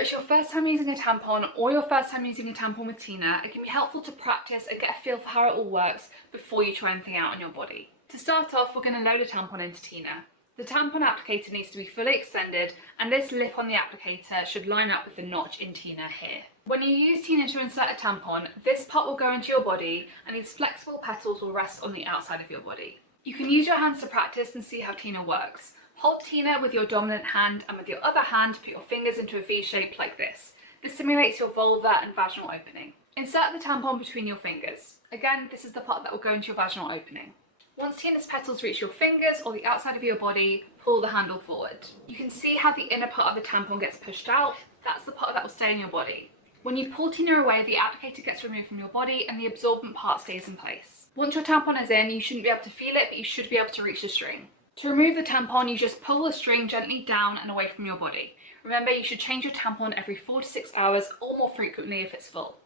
it's your first time using a tampon or your first time using a tampon with Tina, it can be helpful to practice and get a feel for how it all works before you try anything out on your body. To start off, we're going to load a tampon into Tina. The tampon applicator needs to be fully extended, and this lip on the applicator should line up with the notch in Tina here. When you use Tina to insert a tampon, this part will go into your body and these flexible petals will rest on the outside of your body. You can use your hands to practice and see how Tina works. Hold Tina with your dominant hand and with your other hand put your fingers into a V shape like this. This simulates your vulva and vaginal opening. Insert the tampon between your fingers. Again, this is the part that will go into your vaginal opening. Once Tina's petals reach your fingers or the outside of your body, pull the handle forward. You can see how the inner part of the tampon gets pushed out. That's the part that will stay in your body. When you pull Tina away, the applicator gets removed from your body and the absorbent part stays in place. Once your tampon is in, you shouldn't be able to feel it, but you should be able to reach the string. To remove the tampon, you just pull the string gently down and away from your body. Remember, you should change your tampon every 4 to 6 hours or more frequently if it's full.